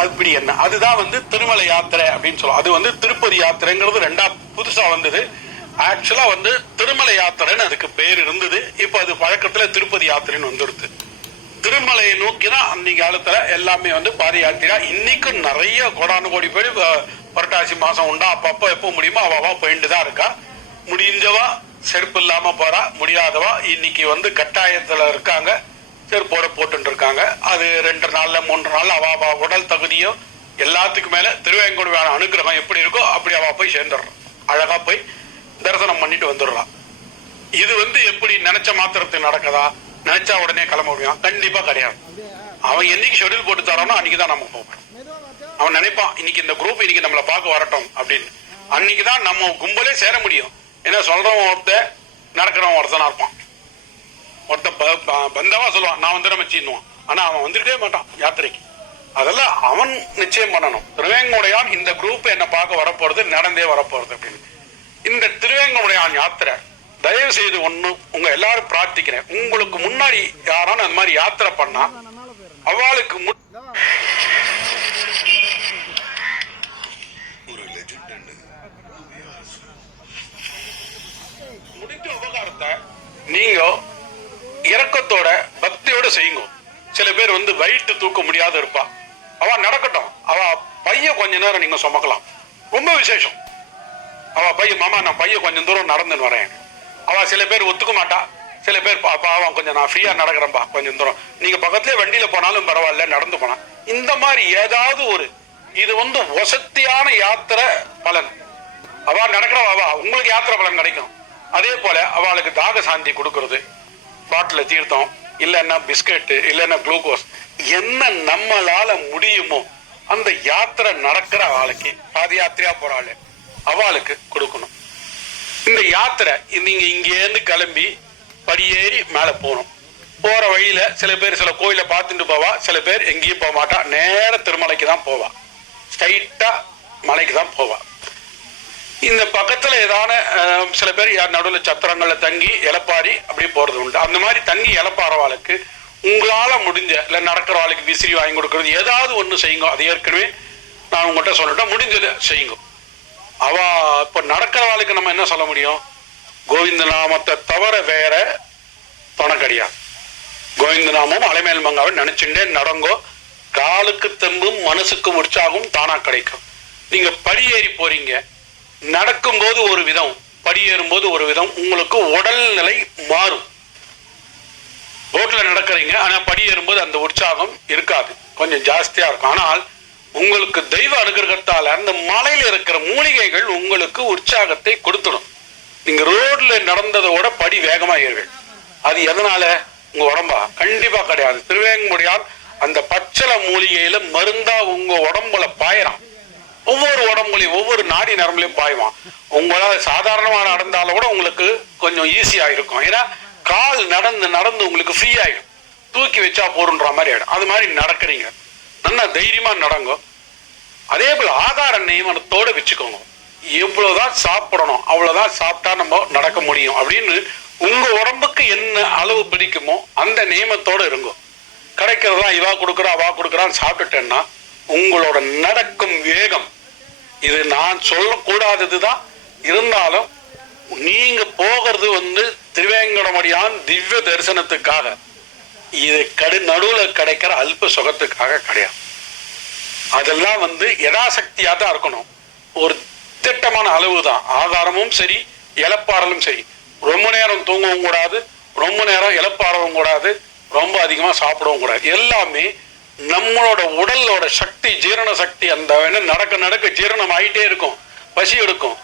அப்படி என்ன அதுதான் வந்து திருமலை யாத்திரை அப்படின்னு சொல்லுவோம். அது வந்து திருப்பதி யாத்திரைங்கிறது ரெண்டா புதுசா வந்தது. ஆக்சுவலா வந்து திருமலை யாத்திரைன்னு அதுக்கு பேர் இருந்தது. இப்ப அது பழக்கத்துல திருப்பதி யாத்திரைன்னு வந்துருது. திருமலையை நோக்கிதான் அன்னைக்கு காலத்துல எல்லாமே வந்து பாத யாத்திரா. இன்னைக்கும் நிறைய கோடானு கோடி பேர் புரட்டாசி மாசம் உண்டா அப்பப்ப எப்போ முடியுமோ அவ போயிட்டு தான் இருக்கா. முடிஞ்சவா செருப்பு இல்லாம போறா, முடியாதவா இன்னைக்கு வந்து கட்டாயத்துல இருக்காங்க, செருப்போட போட்டு இருக்காங்க. அது 2 நாள்ல 3 நாள்ல அவ உடல் தகுதியோ எல்லாத்துக்கும் மேல திருவேங்கடமான அனுகிரகம் எப்படி இருக்கோ அப்படி அவ போய் சேர்ந்துடுறான். அழகா போய் தரிசனம் பண்ணிட்டு வந்துடுறான். இது வந்து எப்படி நினைச்ச மாத்திரத்துக்கு நடக்குதா, நினைச்சா உடனே கிளம்ப முடியும்? கண்டிப்பா கிடையாது. அவன் என்னைக்கு ஷெட்யூல் போட்டு தரானோ அன்னைக்குதான் நம்ம போகிறோம். அவன் நினைப்பான் இன்னைக்கு இந்த குரூப் இன்னைக்கு நம்மளை பார்க்க வரட்டும் அப்படின்னு. அன்னைக்குதான் நம்ம கும்பலே சேர முடியும். ஏன்னா சொல்றவன் ஒருத்த நடக்கிறவன் ஒருத்தனா இருப்பான். ஒருத்த பந்தவா சொல்லுவான் நான் வந்து மச்சின்னுவான். ஆனா அவன் வந்திருக்கவே மாட்டான் யாத்திரைக்கு. அதெல்லாம் அவன் நிச்சயம் பண்ணணும். திருவேங்கடையான் இந்த குரூப் என்ன பார்க்க வரப்போறது, நடந்தே வரப்போறது அப்படின்னு. இந்த திருவேங்கடையான் யாத்திரை தயவு செய்து ஒண்ணு உங்க எல்லாரும் பிரார்த்திக்கிறேன், உங்களுக்கு முன்னாடி யாரான அந்த மாதிரி யாத்திரை பண்ணா அவளுக்கு முடிஞ்ச உபகாரத்தை நீங்க இரக்கத்தோட பக்தியோட செய்யுங்க. சில பேர் வந்து வயிற்று தூக்க முடியாத இருப்பா, அவ நடக்கட்டும், அவ பைய கொஞ்ச நேரம் நீங்க சுமக்கலாம், ரொம்ப விசேஷம். அவ பைய மாமா நான் பைய கொஞ்சம் தூரம் நடந்துன்னு வரேன். அவ சில பேர் ஒத்துக்க மாட்டா. சில பேர் பாவம் கொஞ்சம் நான் ஃப்ரீயா நடக்கிறேன்பா கொஞ்சம் தூரம், நீங்க பக்கத்துலயே வண்டியில போனாலும் பரவாயில்ல நடந்து போனா. இந்த மாதிரி ஏதாவது ஒரு இது வந்து வசதியான யாத்திரை பலன். அவ நடக்கிறவா உங்களுக்கு யாத்திரை பலன் கிடைக்கும். அதே போல அவளுக்கு தாக சாந்தி கொடுக்கறது, பாட்டில தீர்த்தம் இல்லைன்னா பிஸ்கட் இல்லைன்னா குளுக்கோஸ், என்ன நம்மளால முடியுமோ அந்த யாத்திரை நடக்கிற ஆளுக்கு பாத யாத்திரையா போற ஆளு அவளுக்கு கொடுக்கணும். இந்த யாத்திரை நீங்க இங்கேருந்து கிளம்பி படியேறி மேல போகணும். போற வழியில சில பேர் சில கோயில பார்த்துட்டு போவா, சில பேர் எங்கேயும் போக மாட்டா, நேர திருமலைக்கு தான் போவா, ஸ்ட்ரைட்டா மலைக்கு தான் போவா. இந்த பக்கத்துல ஏதான சில பேர் நடுவில் சத்திரங்கள்ல தங்கி இலப்பாரி அப்படி போறது உண்டு. அந்த மாதிரி தங்கி இலப்பாறவாளுக்கு உங்களால முடிஞ்ச இல்ல நடக்கிறவாளுக்கு விசிறி வாங்கி கொடுக்கறது ஏதாவது ஒண்ணு செய்யுங்க. அது ஏற்கனவே நான் உங்ககிட்ட சொல்லிட்டேன், முடிஞ்சதை செய்யுங்க. அவ இப்ப நடக்கிறவாளுக்கு நம்ம என்ன சொல்ல முடியும்? கோவிந்த நாமத்தை தவிர வேற துணை கிடையாது. கோவிந்த நாமம் அலைமேல் மங்காவை நினைச்சுட்டே நடங்கோ, காலுக்கு தெம்பும் மனசுக்கும் உற்சாகம் தானா கிடைக்கும். நீங்க படியேறி போறீங்க, நடக்கும் போது ஒரு விதம், படியேறும் போது ஒரு விதம், உங்களுக்கு உடல்நிலை மாறும். ரோட்ல நடக்கிறீங்க, ஆனா படியேறும் போது அந்த உற்சாகம் இருக்காது, கொஞ்சம் ஜாஸ்தியா இருக்கும். ஆனால் உங்களுக்கு தெய்வ அனுகிரகத்தால அந்த மலையில இருக்கிற மூலிகைகள் உங்களுக்கு உற்சாகத்தை கொடுத்துடும். நீங்க ரோட்ல நடந்ததோட படி வேகமா ஏறுகள். அது எதனால? உங்க உடம்பா? கண்டிப்பா கிடையாது. திருவேங்கடையான் அந்த பச்சளை மூலிகையில மருந்தா உங்க உடம்புல பாயிறான். ஒவ்வொரு உடம்புலையும் ஒவ்வொரு நாடி நரம்புலையும் பாய்வான். உங்களால சாதாரணமா நடந்தாலும் கூட உங்களுக்கு கொஞ்சம் ஈஸியா இருக்கும். ஏன்னா கால் நடந்து நடந்து உங்களுக்கு ஃப்ரீ ஆயிடும், தூக்கி வச்சா போருன்ற மாதிரி ஆயிடும். அது மாதிரி நடக்கிறீங்க, நல்லா தைரியமா நடங்க. அதே போல ஆகார நியமனத்தோட வச்சுக்கோங்க. எவ்வளவுதான் சாப்பிடணும் அவ்வளவுதான் சாப்பிட்டா நம்ம நடக்க முடியும் அப்படின்னு உங்க உடம்புக்கு என்ன அளவு பிடிக்குமோ அந்த நியமத்தோட இருங்க. கிடைக்கிறதா இவா கொடுக்குறா அவா கொடுக்குறான்னு சாப்பிட்டுட்டேன்னா உங்களோட நடக்கும் வேகம், இது நான் சொல்லக்கூடாததுதான், இருந்தாலும் நீங்க போகிறது வந்து திருவேங்கடமடியான் திவ்ய தரிசனத்துக்காக, இது நடுவில் கிடைக்கிற அல்ப சுகத்துக்காக கிடையாது. அதெல்லாம் வந்து யதாசக்தியா தான் இருக்கணும். ஒரு திட்டமான அளவு தான். ஆகாரமும் சரி இலப்பாறலும் சரி, ரொம்ப நேரம் தூங்கவும் கூடாது, ரொம்ப நேரம் இலப்பாறவும் கூடாது, ரொம்ப அதிகமா சாப்பிடவும் கூடாது. எல்லாமே நம்மளோட உடலோட சக்தி, ஜீரண சக்தி, அந்த நடக்க நடக்க ஜீரணம் ஆயிட்டே இருக்கும், பசி எடுக்கும்.